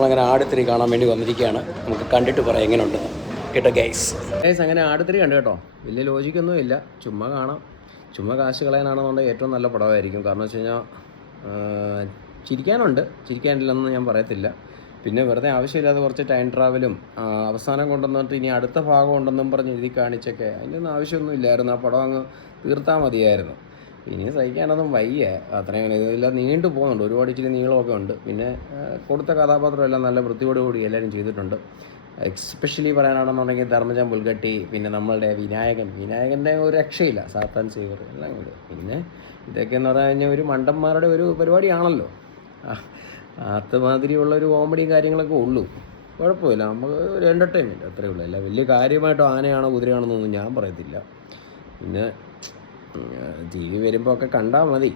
നമ്മളങ്ങനെ ആടുത്തിരി കാണാൻ വേണ്ടി വന്നിരിക്കുകയാണ്. നമുക്ക് കണ്ടിട്ട് പറയാം എങ്ങനെയുണ്ടെന്ന് കേട്ടോ ഗൈസ്. അങ്ങനെ ആടുത്തിരി കണ്ടു കേട്ടോ. വലിയ ലോജിക്കൊന്നും ഇല്ല, ചുമ്മാ കാണാം. ചുമ്മാ കാശ് കളയാനാണെന്നുണ്ടെങ്കിൽ ഏറ്റവും നല്ല പടമായിരിക്കും. കാരണം വെച്ച് കഴിഞ്ഞാൽ ചിരിക്കാനില്ലെന്ന് ഞാൻ പറയത്തില്ല. പിന്നെ വെറുതെ ആവശ്യമില്ലാതെ കുറച്ച് ടൈം ട്രാവലും അവസാനം കൊണ്ടുവന്നിട്ട് ഇനി അടുത്ത ഭാഗം ഉണ്ടെന്നും പറഞ്ഞ് എഴുതി കാണിച്ചൊക്കെ അതിൻ്റെയൊന്നും ആവശ്യമൊന്നും ഇല്ലായിരുന്നു. ആ പടം അങ്ങ് തീർത്താൽ മതിയായിരുന്നു. ഇനി സഹിക്കാനൊന്നും വയ്യ. അത്രയും ഇതെല്ലാം നീണ്ടു പോകുന്നുണ്ട്, ഒരുപാട് ഇച്ചിരി നീളമൊക്കെ ഉണ്ട്. പിന്നെ കൊടുത്ത കഥാപാത്രം എല്ലാം നല്ല വൃത്തിയോടുകൂടി എല്ലാവരും ചെയ്തിട്ടുണ്ട്. എക്സ്പെഷ്യലി പറയാനാണെന്നുണ്ടെങ്കിൽ ധർമ്മജൻ പുൽഗട്ടി, പിന്നെ നമ്മളുടെ വിനായകൻ്റെ ഒരു രക്ഷയില്ല, സാത്താൻ സേവർ എല്ലാം കൂടി. പിന്നെ ഇതൊക്കെ എന്ന് പറഞ്ഞു കഴിഞ്ഞാൽ ഒരു മണ്ടന്മാരുടെ ഒരു പരിപാടിയാണല്ലോ. അതുമാതിരിയുള്ളൊരു കോമഡിയും കാര്യങ്ങളൊക്കെ ഉള്ളൂ. കുഴപ്പമില്ല, നമുക്ക് ഒരു എൻ്റർടൈൻമെൻറ്റ് അത്രയേ ഉള്ളൂ. അല്ല വലിയ കാര്യമായിട്ടോ ആനയാണോ കുതിരയാണെന്നൊന്നും ഞാൻ പറയത്തില്ല. പിന്നെ ടി വി വരുമ്പോൾ ഒക്കെ കണ്ടാൽ മതി.